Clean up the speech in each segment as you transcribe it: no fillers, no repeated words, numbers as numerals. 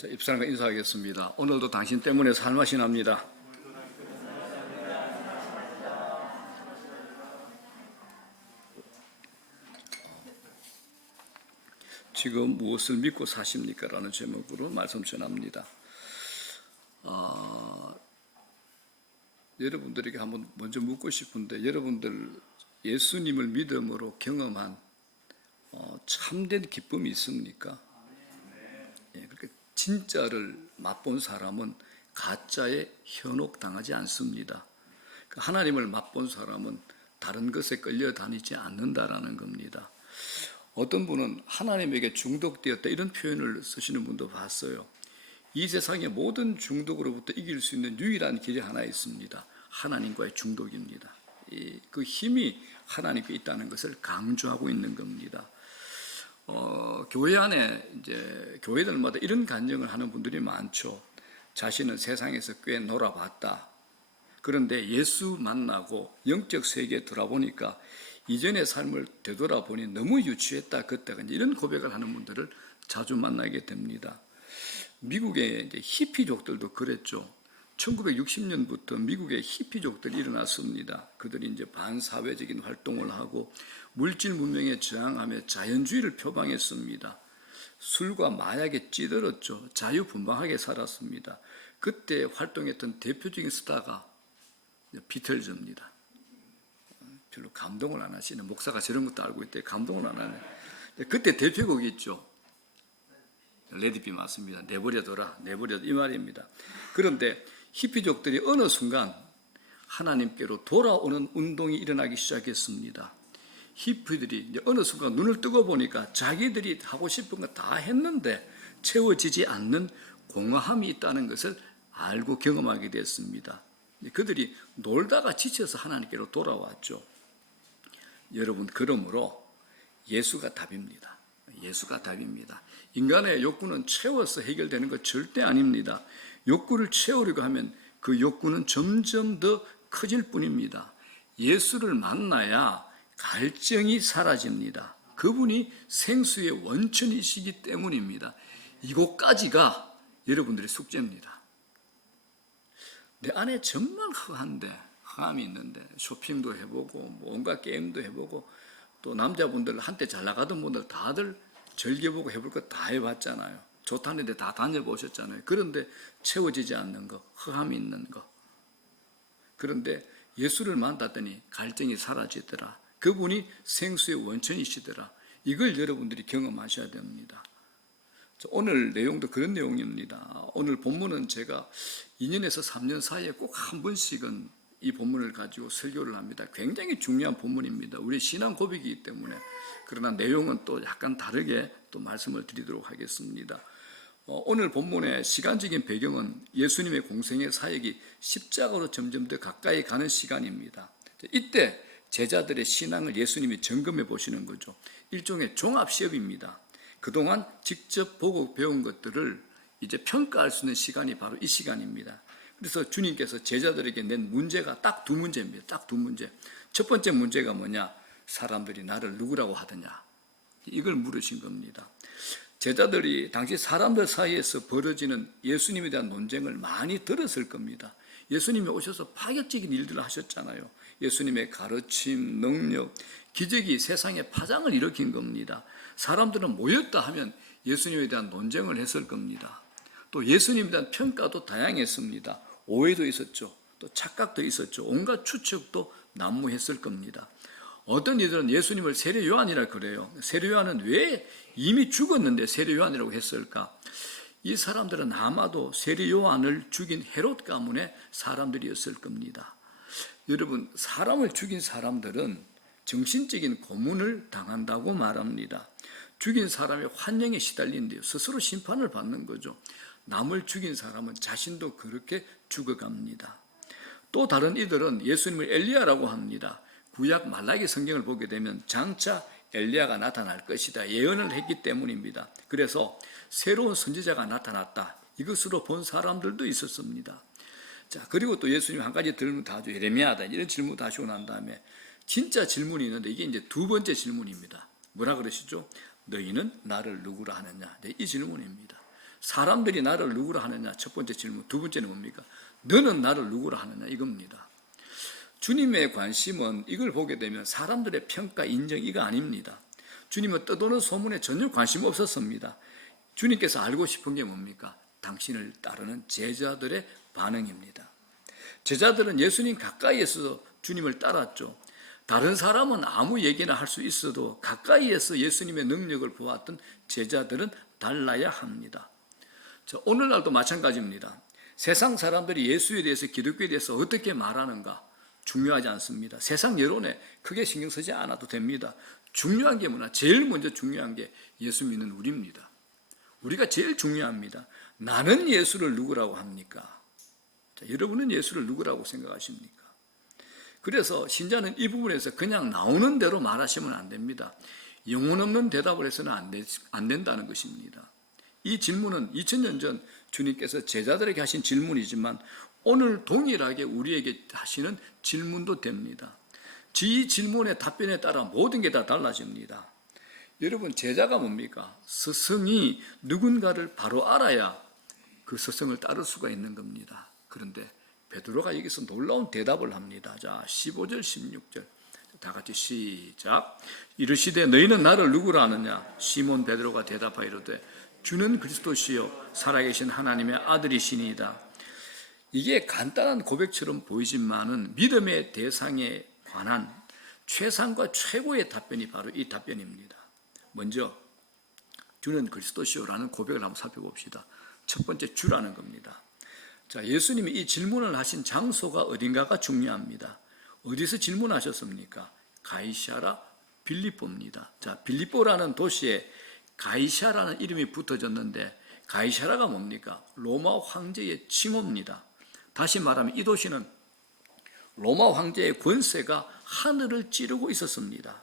자, 입사람과 인사하겠습니다. 오늘도 당신 때문에 살맛이 납니다. 지금 무엇을 믿고 사십니까? 라는 제목으로 말씀 전합니다. 여러분들에게 한번 먼저 묻고 싶은데, 여러분들 예수님을 믿음으로 경험한 참된 기쁨이 있습니까? 그렇게 진짜를 맛본 사람은 가짜에 현혹당하지 않습니다. 하나님을 맛본 사람은 다른 것에 끌려다니지 않는다라는 겁니다. 어떤 분은 하나님에게 중독되었다 이런 표현을 쓰시는 분도 봤어요. 이 세상의 모든 중독으로부터 이길 수 있는 유일한 길이 하나 있습니다. 하나님과의 중독입니다. 그 힘이 하나님께 있다는 것을 강조하고 있는 겁니다. 교회 안에 이제 교회들마다 이런 간증을 하는 분들이 많죠. 자신은 세상에서 꽤 놀아봤다. 그런데 예수 만나고 영적 세계에 돌아보니까 이전의 삶을 되돌아보니 너무 유치했다. 그때가 이런 고백을 하는 분들을 자주 만나게 됩니다. 미국의 이제 히피족들도 그랬죠. 1960년부터 미국의 히피족들이 일어났습니다. 그들이 이제 반사회적인 활동을 하고 물질 문명에 저항하며 자연주의를 표방했습니다. 술과 마약에 찌들었죠. 자유분방하게 살았습니다. 그때 활동했던 대표적인 스타가 비틀즈입니다. 별로 감동을 안 하시는, 목사가 저런 것도 알고 있대. 감동을 안 하네. 그때 대표곡이 있죠. 레디비 맞습니다. 내버려둬라, 내버려둬 이 말입니다. 그런데 히피족들이 어느 순간 하나님께로 돌아오는 운동이 일어나기 시작했습니다. 히피들이 이제 어느 순간 눈을 뜨고 보니까 자기들이 하고 싶은 거 다 했는데 채워지지 않는 공허함이 있다는 것을 알고 경험하게 됐습니다. 그들이 놀다가 지쳐서 하나님께로 돌아왔죠. 여러분, 그러므로 예수가 답입니다. 예수가 답입니다. 인간의 욕구는 채워서 해결되는 것 절대 아닙니다. 욕구를 채우려고 하면 그 욕구는 점점 더 커질 뿐입니다. 예수를 만나야 갈증이 사라집니다. 그분이 생수의 원천이시기 때문입니다. 이곳까지가 여러분들의 숙제입니다. 내 안에 정말 허함이 있는데 쇼핑도 해보고 온갖 게임도 해보고 또 남자분들 한때 잘 나가던 분들 다들 즐겨보고 해볼 거 다 해봤잖아요. 좋다는 데 다 다녀보셨잖아요. 그런데 채워지지 않는 거, 허함이 있는 거. 그런데 예수를 만났더니 갈증이 사라지더라. 그분이 생수의 원천이시더라. 이걸 여러분들이 경험하셔야 됩니다. 오늘 내용도 그런 내용입니다. 오늘 본문은 제가 2년에서 3년 사이에 꼭 한 번씩은 이 본문을 가지고 설교를 합니다. 굉장히 중요한 본문입니다. 우리 신앙 고백이기 때문에. 그러나 내용은 또 약간 다르게 또 말씀을 드리도록 하겠습니다. 오늘 본문의 시간적인 배경은 예수님의 공생의 사역이 십자가로 점점 더 가까이 가는 시간입니다. 이때 제자들의 신앙을 예수님이 점검해 보시는 거죠. 일종의 종합시험입니다. 그동안 직접 보고 배운 것들을 이제 평가할 수 있는 시간이 바로 이 시간입니다. 그래서 주님께서 제자들에게 낸 문제가 딱 두 문제입니다. 딱 두 문제. 첫 번째 문제가 뭐냐? 사람들이 나를 누구라고 하더냐? 이걸 물으신 겁니다. 제자들이 당시 사람들 사이에서 벌어지는 예수님에 대한 논쟁을 많이 들었을 겁니다. 예수님이 오셔서 파격적인 일들을 하셨잖아요. 예수님의 가르침, 능력, 기적이 세상에 파장을 일으킨 겁니다. 사람들은 모였다 하면 예수님에 대한 논쟁을 했을 겁니다. 또 예수님에 대한 평가도 다양했습니다. 오해도 있었죠. 또 착각도 있었죠. 온갖 추측도 난무했을 겁니다. 어떤 이들은 예수님을 세례 요한이라 그래요. 세례 요한은 왜 이미 죽었는데 세례 요한이라고 했을까? 이 사람들은 아마도 세례 요한을 죽인 헤롯 가문의 사람들이었을 겁니다. 여러분, 사람을 죽인 사람들은 정신적인 고문을 당한다고 말합니다. 죽인 사람의 환영에 시달린대요. 스스로 심판을 받는 거죠. 남을 죽인 사람은 자신도 그렇게 죽어갑니다. 또 다른 이들은 예수님을 엘리야라고 합니다. 구약 말라기 성경을 보게 되면 장차 엘리야가 나타날 것이다 예언을 했기 때문입니다. 그래서 새로운 선지자가 나타났다. 이것으로 본 사람들도 있었습니다. 자, 그리고 또 예수님 한 가지 질문도 하죠. 예레미야다. 이런 질문도 하시고 난 다음에 진짜 질문이 있는데 이게 이제 두 번째 질문입니다. 뭐라 그러시죠? 너희는 나를 누구라 하느냐? 이 질문입니다. 사람들이 나를 누구라 하느냐, 첫 번째 질문. 두 번째는 뭡니까? 너는 나를 누구라 하느냐, 이겁니다. 주님의 관심은 이걸 보게 되면 사람들의 평가, 인정, 이거 아닙니다. 주님은 떠도는 소문에 전혀 관심 없었습니다. 주님께서 알고 싶은 게 뭡니까? 당신을 따르는 제자들의 반응입니다. 제자들은 예수님 가까이에서 주님을 따랐죠. 다른 사람은 아무 얘기나 할 수 있어도 가까이에서 예수님의 능력을 보았던 제자들은 달라야 합니다. 오늘날도 마찬가지입니다. 세상 사람들이 예수에 대해서, 기독교에 대해서 어떻게 말하는가 중요하지 않습니다. 세상 여론에 크게 신경 쓰지 않아도 됩니다. 중요한 게 뭐냐? 제일 먼저 중요한 게 예수 믿는 우리입니다. 우리가 제일 중요합니다. 나는 예수를 누구라고 합니까? 여러분은 예수를 누구라고 생각하십니까? 그래서 신자는 이 부분에서 그냥 나오는 대로 말하시면 안 됩니다. 영혼 없는 대답을 해서는 안 된다는 것입니다. 이 질문은 2000년 전 주님께서 제자들에게 하신 질문이지만 오늘 동일하게 우리에게 하시는 질문도 됩니다. 이 질문의 답변에 따라 모든 게 다 달라집니다. 여러분, 제자가 뭡니까? 스승이 누군가를 바로 알아야 그 스승을 따를 수가 있는 겁니다. 그런데 베드로가 여기서 놀라운 대답을 합니다. 자, 15절, 16절. 다 같이 시작. 이르시되 너희는 나를 누구라 하느냐? 시몬 베드로가 대답하여 이르되 주는 그리스도시요 살아계신 하나님의 아들이시니이다. 이게 간단한 고백처럼 보이지만은 믿음의 대상에 관한 최상과 최고의 답변이 바로 이 답변입니다. 먼저 주는 그리스도시요라는 고백을 한번 살펴봅시다. 첫 번째, 주라는 겁니다. 자, 예수님이 이 질문을 하신 장소가 어딘가가 중요합니다. 어디서 질문하셨습니까? 가이사랴 빌립보입니다. 자, 빌립보라는 도시에 가이사랴라는 이름이 붙어졌는데 가이사랴가 뭡니까? 로마 황제의 칭호입니다. 다시 말하면 이 도시는 로마 황제의 권세가 하늘을 찌르고 있었습니다.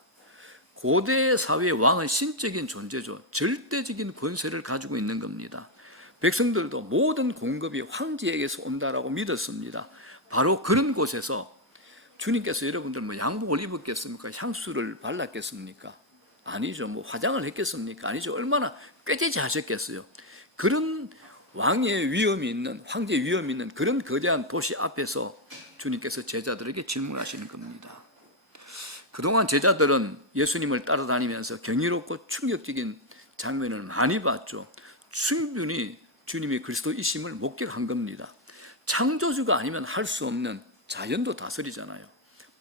고대 사회의 왕은 신적인 존재죠. 절대적인 권세를 가지고 있는 겁니다. 백성들도 모든 공급이 황제에게서 온다라고 믿었습니다. 바로 그런 곳에서 주님께서 여러분들 양복을 입었겠습니까? 향수를 발랐겠습니까? 아니죠. 화장을 했겠습니까? 아니죠. 얼마나 꾀지지 하셨겠어요. 그런 왕의 위엄이 있는, 황제의 위엄이 있는 그런 거대한 도시 앞에서 주님께서 제자들에게 질문하시는 겁니다. 그동안 제자들은 예수님을 따라다니면서 경이롭고 충격적인 장면을 많이 봤죠. 충분히 주님이 그리스도이심을 목격한 겁니다. 창조주가 아니면 할 수 없는 자연도 다스리잖아요.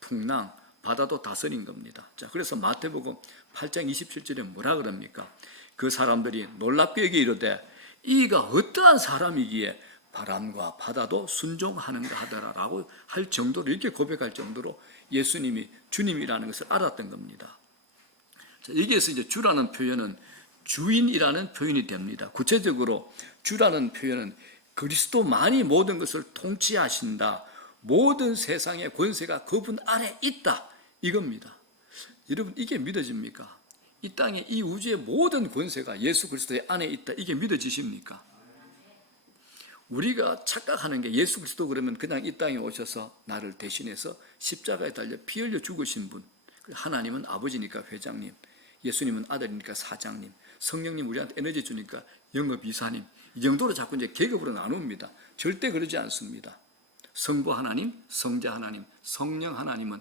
풍랑, 바다도 다스린 겁니다. 자, 그래서 마태복음 8장 27절에 뭐라 그럽니까? 그 사람들이 놀랍게 여기 이르되 이가 어떠한 사람이기에 바람과 바다도 순종하는가 하더라라고 할 정도로, 이렇게 고백할 정도로 예수님이 주님이라는 것을 알았던 겁니다. 자, 여기에서 이제 주라는 표현은 주인이라는 표현이 됩니다. 구체적으로 주라는 표현은 그리스도만이 모든 것을 통치하신다. 모든 세상의 권세가 그분 아래 있다. 이겁니다. 여러분, 이게 믿어집니까? 이 땅에, 이 우주의 모든 권세가 예수 그리스도의 안에 있다. 이게 믿어지십니까? 우리가 착각하는 게 예수 그리스도 그러면 그냥 이 땅에 오셔서 나를 대신해서 십자가에 달려 피 흘려 죽으신 분, 하나님은 아버지니까 회장님, 예수님은 아들이니까 사장님, 성령님 우리한테 에너지 주니까 영업이사님, 이 정도로 자꾸 이제 계급으로 나눕니다. 절대 그러지 않습니다. 성부 하나님, 성자 하나님, 성령 하나님은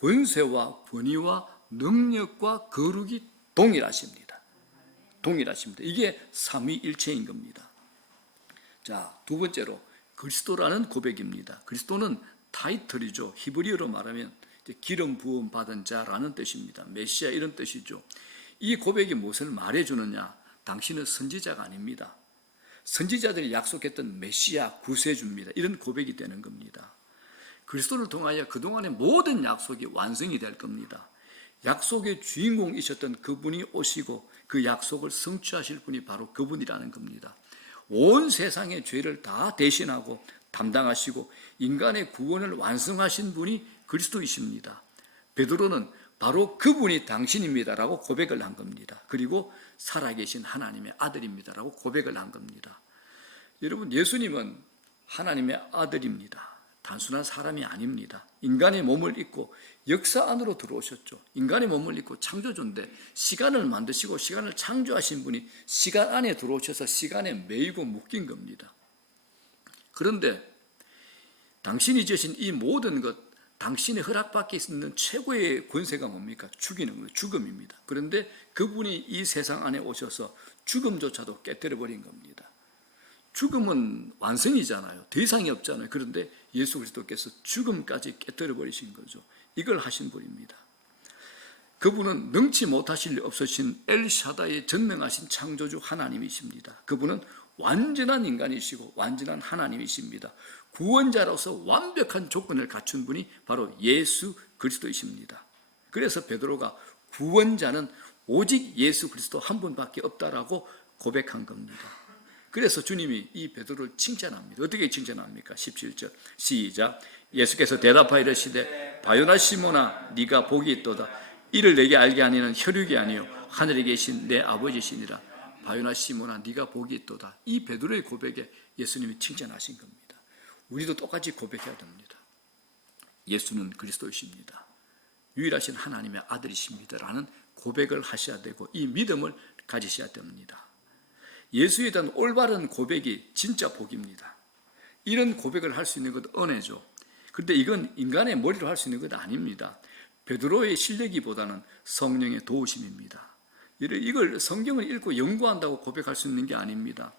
권세와 권위와 능력과 거룩이 동일하십니다. 동일하십니다. 이게 삼위일체인 겁니다. 자, 두 번째로 그리스도라는 고백입니다. 그리스도는 타이틀이죠. 히브리어로 말하면 기름 부음 받은 자라는 뜻입니다. 메시아 이런 뜻이죠. 이 고백이 무엇을 말해주느냐? 당신은 선지자가 아닙니다. 선지자들이 약속했던 메시아 구세주입니다. 이런 고백이 되는 겁니다. 그리스도를 통하여 그동안의 모든 약속이 완성이 될 겁니다. 약속의 주인공이셨던 그분이 오시고 그 약속을 성취하실 분이 바로 그분이라는 겁니다. 온 세상의 죄를 다 대신하고 담당하시고 인간의 구원을 완성하신 분이 그리스도이십니다. 베드로는 바로 그분이 당신입니다라고 고백을 한 겁니다. 그리고 살아계신 하나님의 아들입니다라고 고백을 한 겁니다. 여러분, 예수님은 하나님의 아들입니다. 단순한 사람이 아닙니다. 인간의 몸을 입고 역사 안으로 들어오셨죠. 인간의 몸을 입고 창조주인데 시간을 만드시고 시간을 창조하신 분이 시간 안에 들어오셔서 시간에 매이고 묶인 겁니다. 그런데 당신이 지으신 이 모든 것, 당신의 허락받기 있는 최고의 권세가 뭡니까? 죽이는 거예요. 죽음입니다. 그런데 그분이 이 세상 안에 오셔서 죽음조차도 깨뜨려버린 겁니다. 죽음은 완성이잖아요. 더 이상이 없잖아요. 그런데 예수 그리스도께서 죽음까지 깨뜨려버리신 거죠. 이걸 하신 분입니다. 그분은 능치 못하실 리 없으신 엘샤다의 전능하신 창조주 하나님이십니다. 그분은 완전한 인간이시고 완전한 하나님이십니다. 구원자로서 완벽한 조건을 갖춘 분이 바로 예수 그리스도이십니다. 그래서 베드로가 구원자는 오직 예수 그리스도 한 분밖에 없다라고 고백한 겁니다. 그래서 주님이 이 베드로를 칭찬합니다. 어떻게 칭찬합니까? 17절 시작. 예수께서 대답하여 이르시되 바요나 시몬아 네가 복이 있도다. 이를 내게 알게 하니는 혈육이 아니요 하늘에 계신 내 아버지시니라. 바요나 시몬아 네가 복이 있도다. 이 베드로의 고백에 예수님이 칭찬하신 겁니다. 우리도 똑같이 고백해야 됩니다. 예수는 그리스도이십니다. 유일하신 하나님의 아들이십니다 라는 고백을 하셔야 되고 이 믿음을 가지셔야 됩니다. 예수에 대한 올바른 고백이 진짜 복입니다. 이런 고백을 할 수 있는 것 은혜죠. 그런데 이건 인간의 머리로 할 수 있는 것 아닙니다. 베드로의 실력이보다는 성령의 도우심입니다. 이걸 성경을 읽고 연구한다고 고백할 수 있는 게 아닙니다.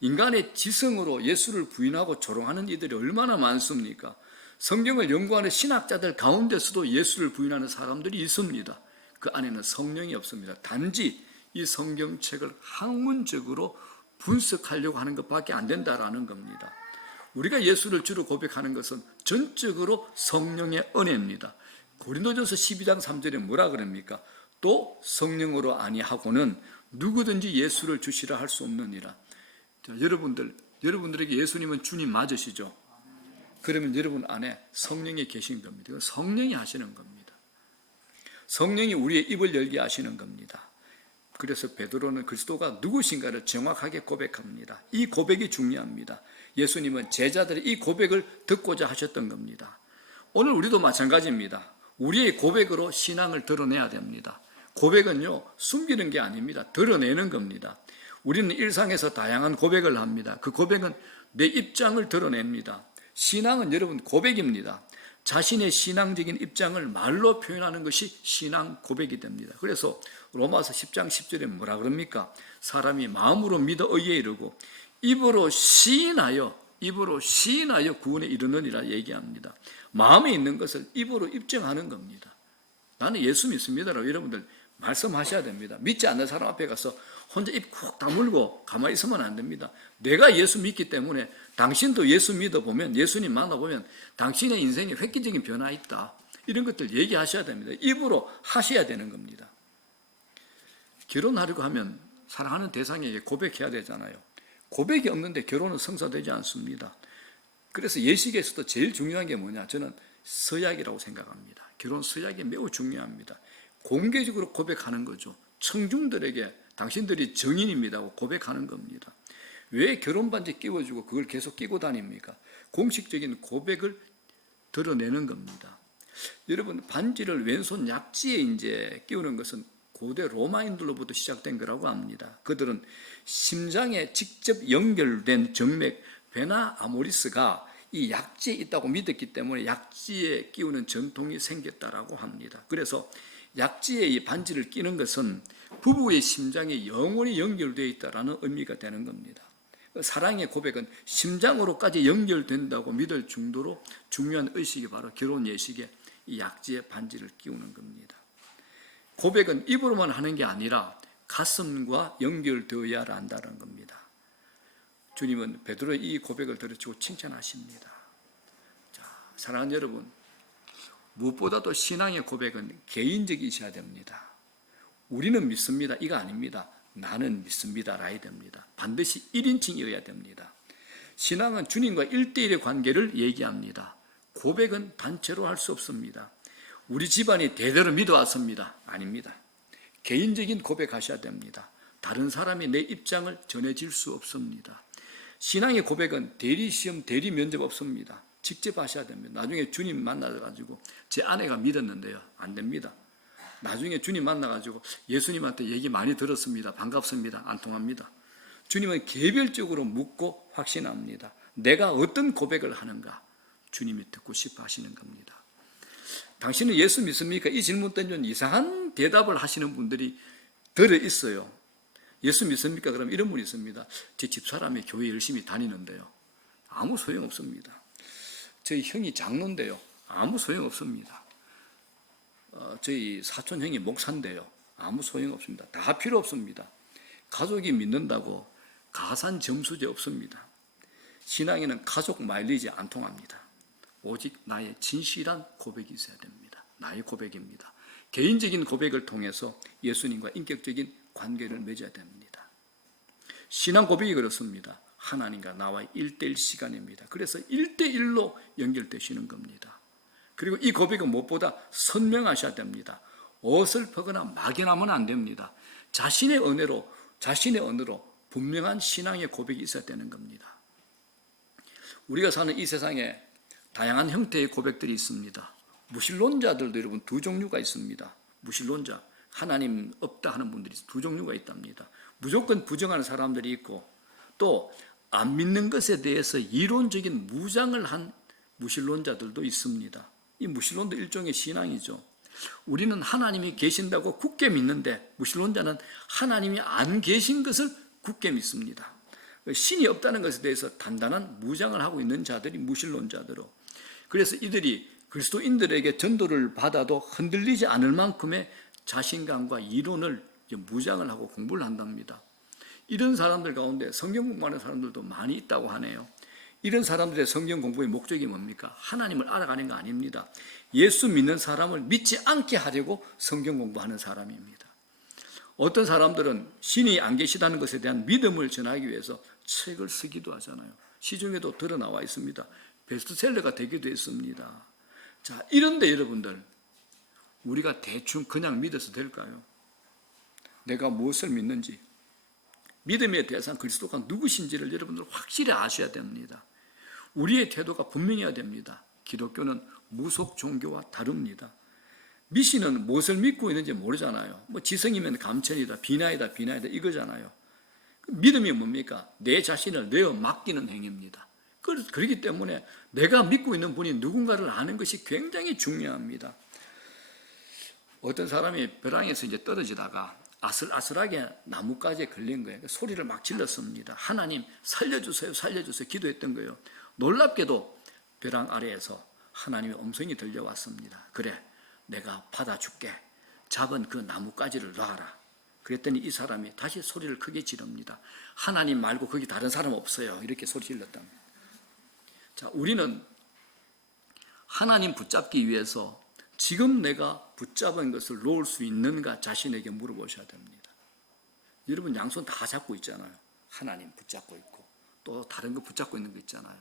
인간의 지성으로 예수를 부인하고 조롱하는 이들이 얼마나 많습니까? 성경을 연구하는 신학자들 가운데서도 예수를 부인하는 사람들이 있습니다. 그 안에는 성령이 없습니다. 단지 이 성경책을 학문적으로 분석하려고 하는 것밖에 안 된다라는 겁니다. 우리가 예수를 주로 고백하는 것은 전적으로 성령의 은혜입니다. 고린도전서 12장 3절에 뭐라 그럽니까? 또 성령으로 아니하고는 누구든지 예수를 주시라 할 수 없느니라. 자, 여러분들에게 예수님은 주님 맞으시죠? 그러면 여러분 안에 성령이 계신 겁니다. 성령이 하시는 겁니다. 성령이 우리의 입을 열게 하시는 겁니다. 그래서 베드로는 그리스도가 누구신가를 정확하게 고백합니다. 이 고백이 중요합니다. 예수님은 제자들이 이 고백을 듣고자 하셨던 겁니다. 오늘 우리도 마찬가지입니다. 우리의 고백으로 신앙을 드러내야 됩니다. 고백은요, 숨기는 게 아닙니다. 드러내는 겁니다. 우리는 일상에서 다양한 고백을 합니다. 그 고백은 내 입장을 드러냅니다. 신앙은 여러분 고백입니다. 자신의 신앙적인 입장을 말로 표현하는 것이 신앙 고백이 됩니다. 그래서 로마서 10장 10절에 뭐라 그럽니까? 사람이 마음으로 믿어 의에 이르고 입으로 시인하여 구원에 이르느니라 얘기합니다. 마음에 있는 것을 입으로 입증하는 겁니다. 나는 예수 믿습니다라고 여러분들 말씀하셔야 됩니다. 믿지 않는 사람 앞에 가서 혼자 입 쿡 다물고 가만히 있으면 안 됩니다. 내가 예수 믿기 때문에 당신도 예수 믿어보면, 예수님 만나보면 당신의 인생에 획기적인 변화 있다. 이런 것들 얘기하셔야 됩니다. 입으로 하셔야 되는 겁니다. 결혼하려고 하면 사랑하는 대상에게 고백해야 되잖아요. 고백이 없는데 결혼은 성사되지 않습니다. 그래서 예식에서도 제일 중요한 게 뭐냐? 저는 서약이라고 생각합니다. 결혼 서약이 매우 중요합니다. 공개적으로 고백하는 거죠. 청중들에게 당신들이 정인입니다고 고백하는 겁니다. 왜 결혼반지 끼워주고 그걸 계속 끼고 다닙니까? 공식적인 고백을 드러내는 겁니다. 여러분, 반지를 왼손 약지에 이제 끼우는 것은 고대 로마인들로부터 시작된 거라고 합니다. 그들은 심장에 직접 연결된 정맥 베나 아모리스가 이 약지에 있다고 믿었기 때문에 약지에 끼우는 전통이 생겼다라고 합니다. 그래서 약지에 이 반지를 끼는 것은 부부의 심장에 영원히 연결되어 있다라는 의미가 되는 겁니다. 사랑의 고백은 심장으로까지 연결된다고 믿을 정도로 중요한 의식이 바로 결혼 예식에 이 약지에 반지를 끼우는 겁니다. 고백은 입으로만 하는 게 아니라 가슴과 연결되어야 한다는 겁니다. 주님은 베드로의 이 고백을 들으시고 칭찬하십니다. 자, 사랑하는 여러분, 무엇보다도 신앙의 고백은 개인적이셔야 됩니다. 우리는 믿습니다. 이거 아닙니다. 나는 믿습니다. 라야 됩니다. 반드시 1인칭이어야 됩니다. 신앙은 주님과 1대1의 관계를 얘기합니다. 고백은 단체로 할 수 없습니다. 우리 집안이 대대로 믿어왔습니다. 아닙니다. 개인적인 고백하셔야 됩니다. 다른 사람이 내 입장을 전해질 수 없습니다. 신앙의 고백은 대리시험, 대리면접 없습니다. 직접 하셔야 됩니다. 나중에 주님 만나가지고 제 아내가 믿었는데요. 안 됩니다. 나중에 주님 만나가지고 예수님한테 얘기 많이 들었습니다. 반갑습니다. 안 통합니다. 주님은 개별적으로 묻고 확신합니다. 내가 어떤 고백을 하는가 주님이 듣고 싶어 하시는 겁니다. 당신은 예수 믿습니까? 이 질문 때문에 이상한 대답을 하시는 분들이 들어있어요. 예수 믿습니까? 그럼 이런 분이 있습니다. 제 집사람이 교회 열심히 다니는데요. 아무 소용없습니다. 저희 형이 장로인데요. 아무 소용없습니다. 저희 사촌 형이 목사인데요. 아무 소용없습니다. 다 필요 없습니다. 가족이 믿는다고 가산 점수제 없습니다. 신앙에는 가족 마일리지 안 통합니다. 오직 나의 진실한 고백이 있어야 됩니다. 나의 고백입니다. 개인적인 고백을 통해서 예수님과 인격적인 관계를 맺어야 됩니다. 신앙 고백이 그렇습니다. 하나님과 나와의 1:1 시간입니다. 그래서 1:1로 연결되시는 겁니다. 그리고 이 고백은 무엇보다 선명하셔야 됩니다. 어설프거나 막연하면 안 됩니다. 자신의 언어로 분명한 신앙의 고백이 있어야 되는 겁니다. 우리가 사는 이 세상에 다양한 형태의 고백들이 있습니다. 무신론자들도 여러분 두 종류가 있습니다. 무신론자, 하나님 없다 하는 분들이 두 종류가 있답니다. 무조건 부정하는 사람들이 있고 또 안 믿는 것에 대해서 이론적인 무장을 한 무신론자들도 있습니다. 이 무신론도 일종의 신앙이죠. 우리는 하나님이 계신다고 굳게 믿는데 무신론자는 하나님이 안 계신 것을 굳게 믿습니다. 신이 없다는 것에 대해서 단단한 무장을 하고 있는 자들이 무신론자들로. 그래서 이들이 그리스도인들에게 전도를 받아도 흔들리지 않을 만큼의 자신감과 이론을 무장을 하고 공부를 한답니다. 이런 사람들 가운데 성경 공부하는 사람들도 많이 있다고 하네요. 이런 사람들의 성경 공부의 목적이 뭡니까? 하나님을 알아가는 거 아닙니다. 예수 믿는 사람을 믿지 않게 하려고 성경 공부하는 사람입니다. 어떤 사람들은 신이 안 계시다는 것에 대한 믿음을 전하기 위해서 책을 쓰기도 하잖아요. 시중에도 드러나와 있습니다. 베스트셀러가 되기도 했습니다. 자, 이런데 여러분들 우리가 대충 그냥 믿어서 될까요? 내가 무엇을 믿는지, 믿음의 대상 그리스도가 누구신지를 여러분들 확실히 아셔야 됩니다. 우리의 태도가 분명해야 됩니다. 기독교는 무속 종교와 다릅니다. 미신은 무엇을 믿고 있는지 모르잖아요. 지성이면 감천이다, 비나이다 이거잖아요. 믿음이 뭡니까? 내 자신을 내어 맡기는 행위입니다. 그렇기 때문에 내가 믿고 있는 분이 누군가를 아는 것이 굉장히 중요합니다. 어떤 사람이 벼랑에서 이제 떨어지다가 아슬아슬하게 나뭇가지에 걸린 거예요. 소리를 막 질렀습니다. 하나님 살려주세요, 살려주세요 기도했던 거예요. 놀랍게도 벼랑 아래에서 하나님의 음성이 들려왔습니다. 그래, 내가 받아줄게. 잡은 그 나뭇가지를 놔라. 그랬더니 이 사람이 다시 소리를 크게 지릅니다. 하나님 말고 거기 다른 사람 없어요. 이렇게 소리 질렀답니다. 자, 우리는 하나님 붙잡기 위해서 지금 내가 붙잡은 것을 놓을 수 있는가 자신에게 물어보셔야 됩니다. 여러분 양손 다 잡고 있잖아요. 하나님 붙잡고 있고 또 다른 거 붙잡고 있는 거 있잖아요.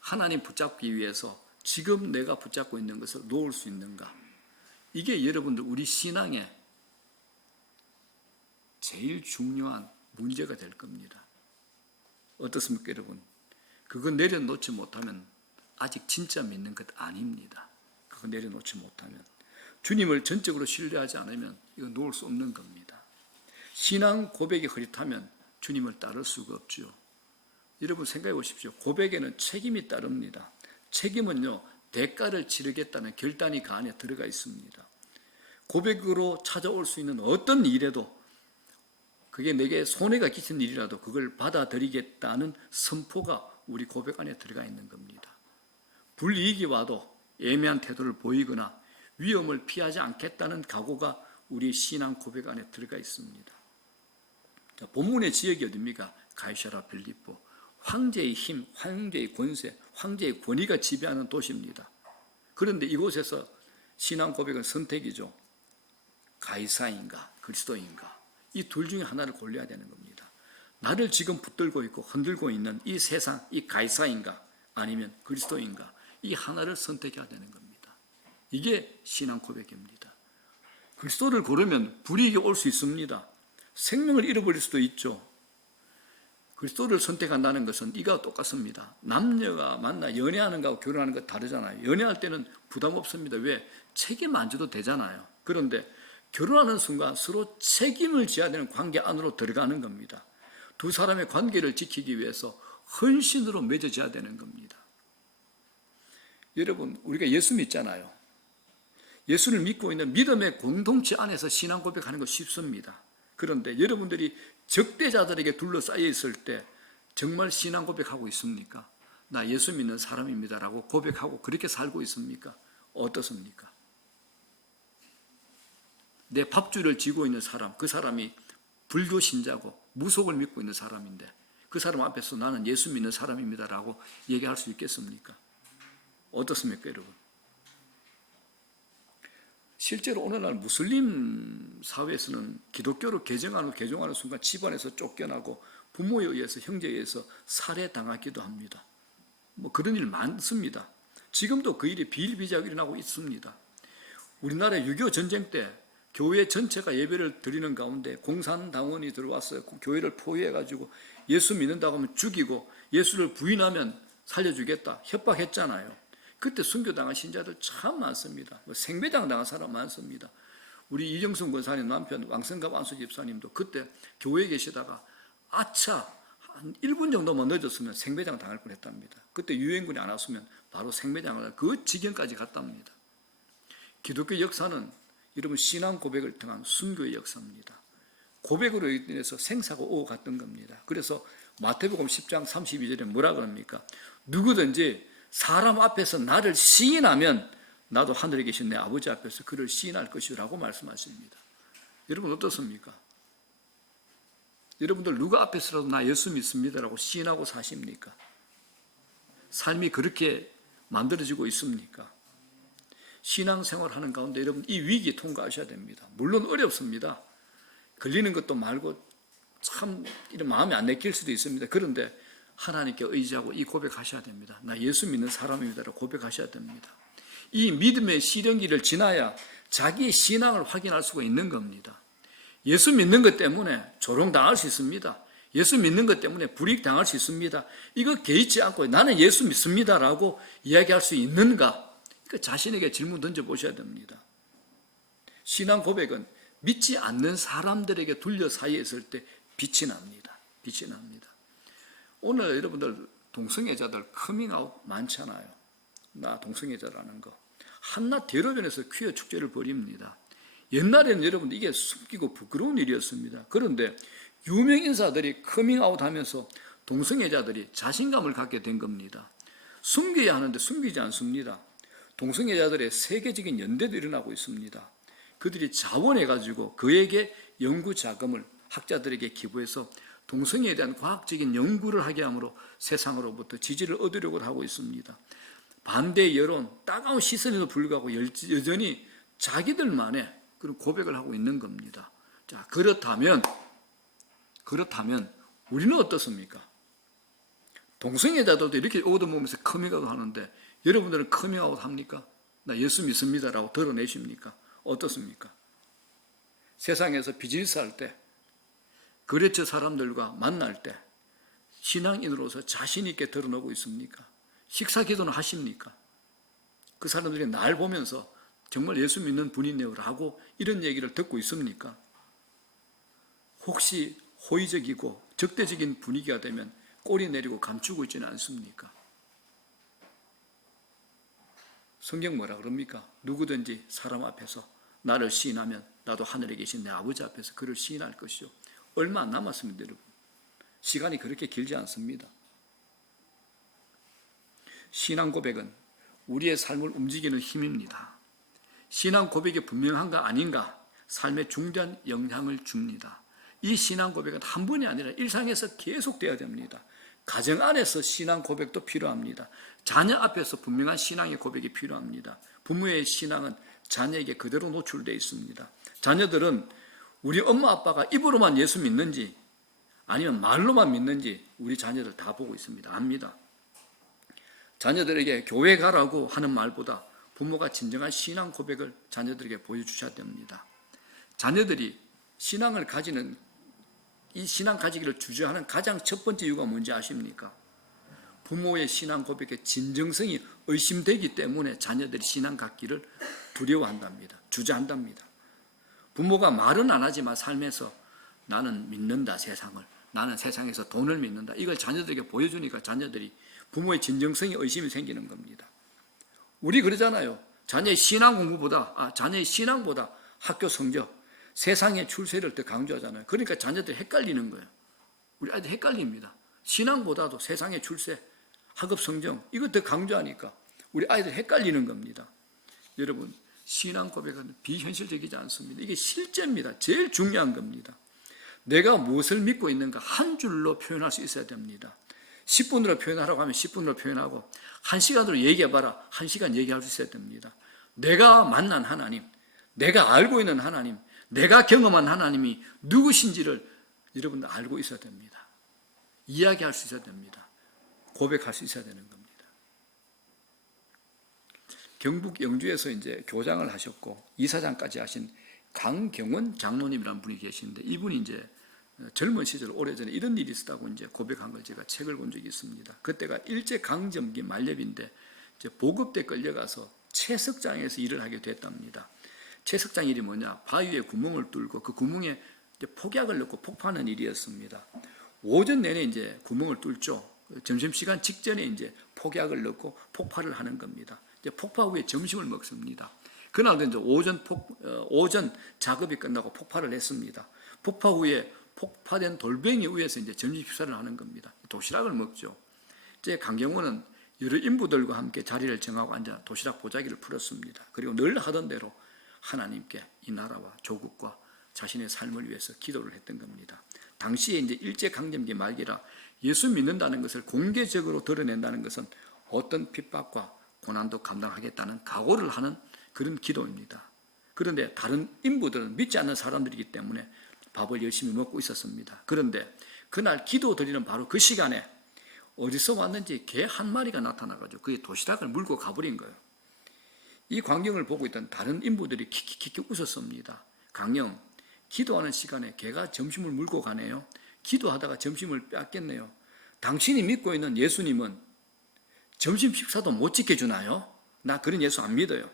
하나님 붙잡기 위해서 지금 내가 붙잡고 있는 것을 놓을 수 있는가? 이게 여러분들 우리 신앙의 제일 중요한 문제가 될 겁니다. 어떻습니까, 여러분? 그거 내려놓지 못하면 아직 진짜 믿는 것 아닙니다. 그거 내려놓지 못하면. 주님을 전적으로 신뢰하지 않으면 이거 놓을 수 없는 겁니다. 신앙 고백이 흐릿하면 주님을 따를 수가 없죠. 여러분 생각해 보십시오. 고백에는 책임이 따릅니다. 책임은요, 대가를 치르겠다는 결단이 그 안에 들어가 있습니다. 고백으로 찾아올 수 있는 어떤 일에도 그게 내게 손해가 끼친 일이라도 그걸 받아들이겠다는 선포가 우리 고백 안에 들어가 있는 겁니다. 불이익이 와도 애매한 태도를 보이거나 위험을 피하지 않겠다는 각오가 우리 신앙 고백 안에 들어가 있습니다. 자, 본문의 지역이 어디입니까? 가이사랴 빌립보. 황제의 힘, 황제의 권세, 황제의 권위가 지배하는 도시입니다. 그런데 이곳에서 신앙 고백은 선택이죠. 가이사인가 그리스도인가, 이 둘 중에 하나를 골라야 되는 겁니다. 나를 지금 붙들고 있고 흔들고 있는 이 세상, 이 가이사인가 아니면 그리스도인가, 이 하나를 선택해야 되는 겁니다. 이게 신앙 고백입니다. 그리스도를 고르면 불이익이 올 수 있습니다. 생명을 잃어버릴 수도 있죠. 그리스도를 선택한다는 것은 이가 똑같습니다. 남녀가 만나 연애하는 거하고 결혼하는 거 다르잖아요. 연애할 때는 부담 없습니다. 왜? 책임 안 져도 되잖아요. 그런데 결혼하는 순간 서로 책임을 져야 되는 관계 안으로 들어가는 겁니다. 두 사람의 관계를 지키기 위해서 헌신으로 맺어져야 되는 겁니다. 여러분, 우리가 예수 믿잖아요. 예수를 믿고 있는 믿음의 공동체 안에서 신앙 고백하는 거 쉽습니다. 그런데 여러분들이 적대자들에게 둘러싸여 있을 때 정말 신앙 고백하고 있습니까? 나 예수 믿는 사람입니다라고 고백하고 그렇게 살고 있습니까? 어떻습니까? 내 밥줄을 쥐고 있는 사람, 그 사람이 불교 신자고 무속을 믿고 있는 사람인데 그 사람 앞에서 나는 예수 믿는 사람입니다라고 얘기할 수 있겠습니까? 어떻습니까, 여러분? 실제로 오늘날 무슬림 사회에서는 기독교로 개종하는 순간 집안에서 쫓겨나고 부모에 의해서 형제에 의해서 살해당하기도 합니다. 그런 일 많습니다. 지금도 그 일이 비일비재하게 일어나고 있습니다. 우리나라 6.25 전쟁 때 교회 전체가 예배를 드리는 가운데 공산당원이 들어왔어요. 교회를 포위해가지고 예수 믿는다고 하면 죽이고 예수를 부인하면 살려주겠다 협박했잖아요. 그때 순교당한 신자들 참 많습니다. 생매장 당한 사람 많습니다. 우리 이정순 권사님 남편 왕성갑 안수 집사님도 그때 교회에 계시다가 아차 한 1분 정도만 늦었으면 생매장 당할 뻔했답니다. 그때 유엔군이 안 왔으면 바로 생매장을 그 지경까지 갔답니다. 기독교 역사는 여러분 신앙 고백을 통한 순교의 역사입니다. 고백으로 인해서 생사가 오고 갔던 겁니다. 그래서 마태복음 10장 32절에 뭐라 그럽니까? 누구든지 사람 앞에서 나를 시인하면 나도 하늘에 계신 내 아버지 앞에서 그를 시인할 것이라고 말씀하십니다. 여러분 어떻습니까? 여러분들 누가 앞에서라도 나 예수 믿습니다라고 시인하고 사십니까? 삶이 그렇게 만들어지고 있습니까? 신앙생활하는 가운데 여러분 이 위기 통과하셔야 됩니다. 물론 어렵습니다. 걸리는 것도 말고 참 이런 마음이 안 내킬 수도 있습니다. 그런데 하나님께 의지하고 이 고백하셔야 됩니다. 나 예수 믿는 사람입니다라고 고백하셔야 됩니다. 이 믿음의 시련기를 지나야 자기의 신앙을 확인할 수가 있는 겁니다. 예수 믿는 것 때문에 조롱당할 수 있습니다. 예수 믿는 것 때문에 불이익당할 수 있습니다. 이거 개의치 않고 나는 예수 믿습니다라고 이야기할 수 있는가? 자신에게 질문 던져보셔야 됩니다. 신앙 고백은 믿지 않는 사람들에게 둘러싸여 있을 때 빛이 납니다. 빛이 납니다. 오늘 여러분들 동성애자들 커밍아웃 많잖아요. 나 동성애자라는 거. 한낮 대로변에서 퀴어 축제를 벌입니다. 옛날에는 여러분들 이게 숨기고 부끄러운 일이었습니다. 그런데 유명 인사들이 커밍아웃 하면서 동성애자들이 자신감을 갖게 된 겁니다. 숨겨야 하는데 숨기지 않습니다. 동성애자들의 세계적인 연대도 일어나고 있습니다. 그들이 자원해가지고 그에게 연구 자금을 학자들에게 기부해서 동성애에 대한 과학적인 연구를 하게 함으로 세상으로부터 지지를 얻으려고 하고 있습니다. 반대 여론, 따가운 시선에도 불구하고 여전히 자기들만의 그런 고백을 하고 있는 겁니다. 자, 그렇다면 우리는 어떻습니까? 동성애자들도 이렇게 얻어먹으면서 커밍아웃 하는데 여러분들은 커밍아웃 합니까? 나 예수 믿습니다라고 드러내십니까? 어떻습니까? 세상에서 비즈니스 할 때 거래처 사람들과 만날 때 신앙인으로서 자신 있게 드러내고 있습니까? 식사 기도는 하십니까? 그 사람들이 날 보면서 정말 예수 믿는 분이네요 라고 이런 얘기를 듣고 있습니까? 혹시 호의적이고 적대적인 분위기가 되면 꼬리 내리고 감추고 있지는 않습니까? 성경 뭐라 그럽니까? 누구든지 사람 앞에서 나를 시인하면 나도 하늘에 계신 내 아버지 앞에서 그를 시인할 것이요. 얼마 안 남았습니다, 여러분. 시간이 그렇게 길지 않습니다. 신앙 고백은 우리의 삶을 움직이는 힘입니다. 신앙 고백이 분명한가 아닌가 삶에 중대한 영향을 줍니다. 이 신앙 고백은 한 번이 아니라 일상에서 계속돼야 됩니다. 가정 안에서 신앙 고백도 필요합니다. 자녀 앞에서 분명한 신앙의 고백이 필요합니다. 부모의 신앙은 자녀에게 그대로 노출되어 있습니다. 자녀들은 우리 엄마 아빠가 입으로만 예수 믿는지 아니면 말로만 믿는지 우리 자녀들 다 보고 있습니다. 압니다. 자녀들에게 교회 가라고 하는 말보다 부모가 진정한 신앙 고백을 자녀들에게 보여주셔야 됩니다. 자녀들이 신앙을 가지는 이 신앙 가지기를 주저하는 가장 첫 번째 이유가 뭔지 아십니까? 부모의 신앙 고백의 진정성이 의심되기 때문에 자녀들이 신앙 갖기를 두려워한답니다. 주저한답니다. 부모가 말은 안 하지만 삶에서 나는 믿는다 세상을, 나는 세상에서 돈을 믿는다, 이걸 자녀들에게 보여주니까 자녀들이 부모의 진정성이 의심이 생기는 겁니다. 우리 그러잖아요. 자녀의 신앙보다 학교 성적, 세상의 출세를 더 강조하잖아요. 그러니까 자녀들이 헷갈리는 거예요. 우리 아이들 헷갈립니다. 신앙보다도 세상의 출세, 학업 성적, 이거 더 강조하니까 우리 아이들 헷갈리는 겁니다. 여러분, 신앙 고백은 비현실적이지 않습니다. 이게 실제입니다. 제일 중요한 겁니다. 내가 무엇을 믿고 있는가 한 줄로 표현할 수 있어야 됩니다. 10분으로 표현하라고 하면 10분으로 표현하고 1시간으로 얘기해봐라 1시간 얘기할 수 있어야 됩니다. 내가 만난 하나님, 내가 알고 있는 하나님, 내가 경험한 하나님이 누구신지를 여러분들 알고 있어야 됩니다. 이야기할 수 있어야 됩니다. 고백할 수 있어야 되는 겁니다. 경북 영주에서 이제 교장을 하셨고 이사장까지 하신 강경원 장로님이라는 분이 계시는데, 이분이 이제 젊은 시절 오래전에 이런 일이 있었다고 이제 고백한 걸 제가 책을 본 적이 있습니다. 그때가 일제 강점기 말렙인데 이제 보급대 끌려가서 채석장에서 일을 하게 됐답니다. 채석장 일이 뭐냐? 바위에 구멍을 뚫고 그 구멍에 이제 폭약을 넣고 폭파하는 일이었습니다. 오전 내내 이제 구멍을 뚫죠. 점심시간 직전에 이제 폭약을 넣고 폭발을 하는 겁니다. 이제 폭파 후에 점심을 먹습니다. 그날도 이제 오전 작업이 끝나고 폭발을 했습니다. 폭파 후에 폭파된 돌멩이 위에서 이제 점심 식사를 하는 겁니다. 도시락을 먹죠. 이제 강경원은 여러 인부들과 함께 자리를 정하고 앉아 도시락 보자기를 풀었습니다. 그리고 늘 하던 대로 하나님께 이 나라와 조국과 자신의 삶을 위해서 기도를 했던 겁니다. 당시에 이제 일제강점기 말기라 예수 믿는다는 것을 공개적으로 드러낸다는 것은 어떤 핍박과 고난도 감당하겠다는 각오를 하는 그런 기도입니다. 그런데 다른 인부들은 믿지 않는 사람들이기 때문에 밥을 열심히 먹고 있었습니다. 그런데 그날 기도 드리는 바로 그 시간에 어디서 왔는지 개 한 마리가 나타나가지고 그의 도시락을 물고 가버린 거예요. 이 광경을 보고 있던 다른 인부들이 킥킥킥 웃었습니다. 강령, 기도하는 시간에 개가 점심을 물고 가네요. 기도하다가 점심을 뺏겠네요. 당신이 믿고 있는 예수님은 점심 식사도 못 지켜주나요? 나 그런 예수 안 믿어요.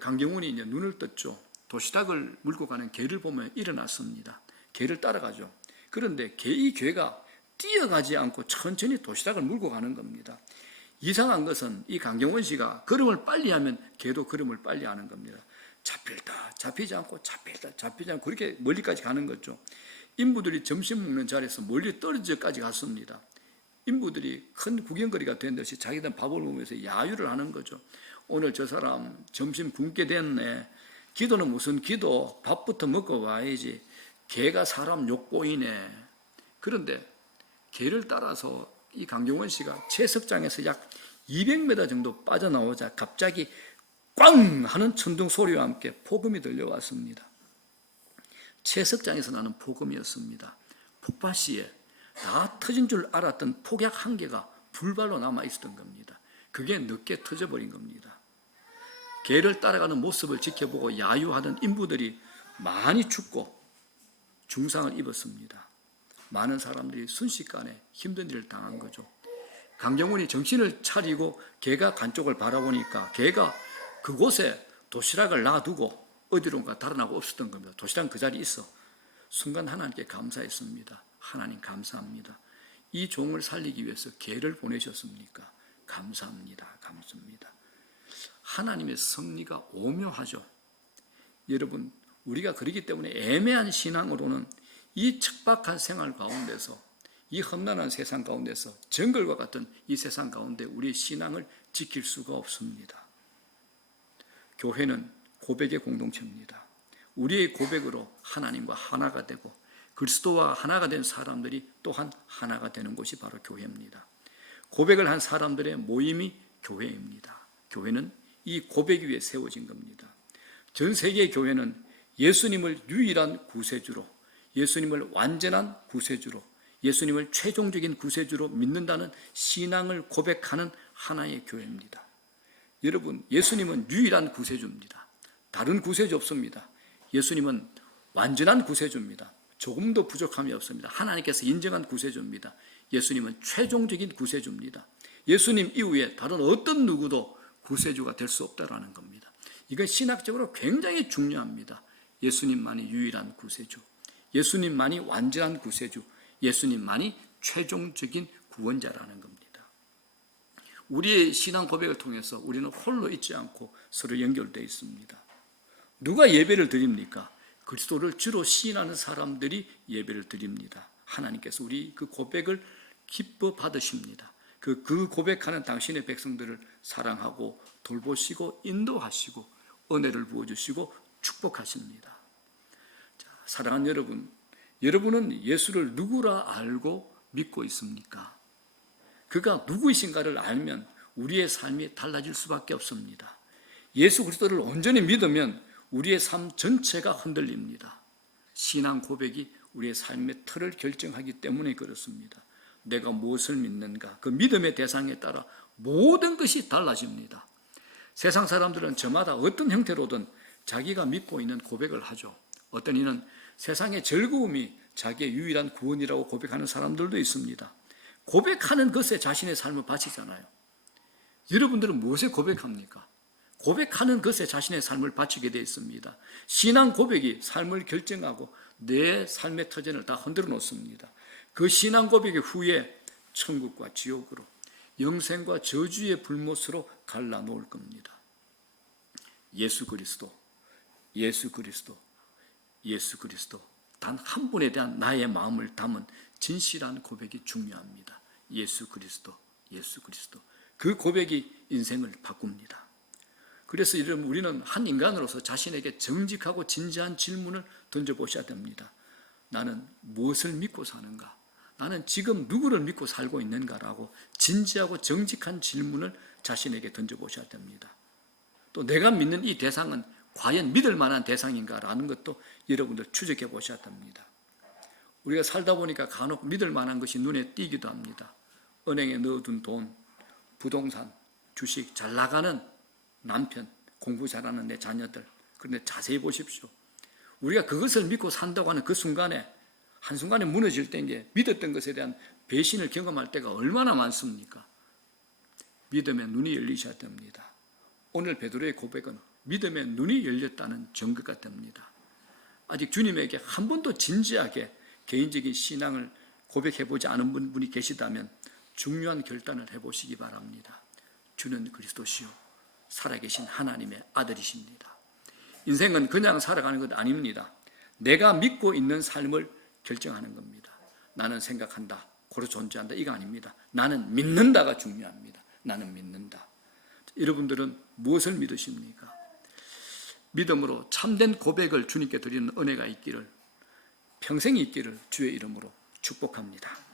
강경원이 이제 눈을 떴죠. 도시락을 물고 가는 개를 보면 일어났습니다. 개를 따라가죠. 그런데 이 개가 뛰어가지 않고 천천히 도시락을 물고 가는 겁니다. 이상한 것은 이 강경원 씨가 걸음을 빨리 하면 개도 걸음을 빨리 하는 겁니다. 잡힐다 잡히지 않고 잡힐다 잡히지 않고 그렇게 멀리까지 가는 거죠. 인부들이 점심 먹는 자리에서 멀리 떨어져까지 갔습니다. 인부들이 큰 구경거리가 된 듯이 자기들 밥을 먹으면서 야유를 하는 거죠. 오늘 저 사람 점심 굶게 됐네. 기도는 무슨 기도? 밥부터 먹고 와야지. 개가 사람 욕보이네. 그런데 개를 따라서 이 강경원 씨가 채석장에서 약 200m 정도 빠져나오자 갑자기 꽝 하는 천둥 소리와 함께 폭음이 들려왔습니다. 채석장에서 나는 폭음이었습니다. 폭발 시에 다 터진 줄 알았던 폭약 한 개가 불발로 남아있었던 겁니다. 그게 늦게 터져버린 겁니다. 개를 따라가는 모습을 지켜보고 야유하던 인부들이 많이 죽고 중상을 입었습니다. 많은 사람들이 순식간에 힘든 일을 당한 거죠. 강경원이 정신을 차리고 개가 간 쪽을 바라보니까 개가 그곳에 도시락을 놔두고 어디론가 달아나고 없었던 겁니다. 도시락은 그 자리에 있어. 순간 하나님께 감사했습니다. 하나님 감사합니다. 이 종을 살리기 위해서 개를 보내셨습니까? 감사합니다. 감사합니다. 하나님의 섭리가 오묘하죠. 여러분, 우리가 그렇기 때문에 애매한 신앙으로는 이 척박한 생활 가운데서, 이 험난한 세상 가운데서, 정글과 같은 이 세상 가운데 우리의 신앙을 지킬 수가 없습니다. 교회는 고백의 공동체입니다. 우리의 고백으로 하나님과 하나가 되고 그리스도와 하나가 된 사람들이 또한 하나가 되는 곳이 바로 교회입니다. 고백을 한 사람들의 모임이 교회입니다. 교회는 이 고백 위에 세워진 겁니다. 전 세계의 교회는 예수님을 유일한 구세주로, 예수님을 완전한 구세주로, 예수님을 최종적인 구세주로 믿는다는 신앙을 고백하는 하나의 교회입니다. 여러분, 예수님은 유일한 구세주입니다. 다른 구세주 없습니다. 예수님은 완전한 구세주입니다. 조금도 부족함이 없습니다. 하나님께서 인정한 구세주입니다. 예수님은 최종적인 구세주입니다. 예수님 이후에 다른 어떤 누구도 구세주가 될 수 없다라는 겁니다. 이건 신학적으로 굉장히 중요합니다. 예수님만이 유일한 구세주, 예수님만이 완전한 구세주, 예수님만이 최종적인 구원자라는 겁니다. 우리의 신앙 고백을 통해서 우리는 홀로 있지 않고 서로 연결되어 있습니다. 누가 예배를 드립니까? 그리스도를 주로 시인하는 사람들이 예배를 드립니다. 하나님께서 우리 그 고백을 기뻐 받으십니다. 그 고백하는 당신의 백성들을 사랑하고 돌보시고 인도하시고 은혜를 부어주시고 축복하십니다. 자, 사랑하는 여러분, 여러분은 예수를 누구라 알고 믿고 있습니까? 그가 누구이신가를 알면 우리의 삶이 달라질 수밖에 없습니다. 예수 그리스도를 온전히 믿으면 우리의 삶 전체가 흔들립니다. 신앙 고백이 우리의 삶의 틀을 결정하기 때문에 그렇습니다. 내가 무엇을 믿는가, 그 믿음의 대상에 따라 모든 것이 달라집니다. 세상 사람들은 저마다 어떤 형태로든 자기가 믿고 있는 고백을 하죠. 어떤 이는 세상의 즐거움이 자기의 유일한 구원이라고 고백하는 사람들도 있습니다. 고백하는 것에 자신의 삶을 바치잖아요. 여러분들은 무엇에 고백합니까? 고백하는 것에 자신의 삶을 바치게 되어 있습니다. 신앙 고백이 삶을 결정하고 내 삶의 터전을 다 흔들어 놓습니다. 그 신앙 고백의 후에 천국과 지옥으로, 영생과 저주의 불못으로 갈라놓을 겁니다. 예수 그리스도, 예수 그리스도, 예수 그리스도, 단 한 분에 대한 나의 마음을 담은 진실한 고백이 중요합니다. 예수 그리스도, 예수 그리스도. 그 고백이 인생을 바꿉니다. 그래서 우리는 한 인간으로서 자신에게 정직하고 진지한 질문을 던져보셔야 됩니다. 나는 무엇을 믿고 사는가? 나는 지금 누구를 믿고 살고 있는가라고 진지하고 정직한 질문을 자신에게 던져보셔야 됩니다. 또 내가 믿는 이 대상은 과연 믿을 만한 대상인가라는 것도 여러분들 추적해 보셔야 됩니다. 우리가 살다 보니까 간혹 믿을 만한 것이 눈에 띄기도 합니다. 은행에 넣어둔 돈, 부동산, 주식, 잘 나가는 남편, 공부 잘하는 내 자녀들. 그런데 자세히 보십시오. 우리가 그것을 믿고 산다고 하는 그 순간에, 한순간에 무너질 때인 게 믿었던 것에 대한 배신을 경험할 때가 얼마나 많습니까? 믿음의 눈이 열리셔야 됩니다. 오늘 베드로의 고백은 믿음의 눈이 열렸다는 증거가 됩니다. 아직 주님에게 한 번도 진지하게 개인적인 신앙을 고백해보지 않은 분이 계시다면 중요한 결단을 해보시기 바랍니다. 주는 그리스도시요 살아계신 하나님의 아들이십니다. 인생은 그냥 살아가는 것 아닙니다. 내가 믿고 있는 삶을 결정하는 겁니다. 나는 생각한다, 고로 존재한다, 이거 아닙니다. 나는 믿는다가 중요합니다. 나는 믿는다. 여러분들은 무엇을 믿으십니까? 믿음으로 참된 고백을 주님께 드리는 은혜가 있기를, 평생이 있기를 주의 이름으로 축복합니다.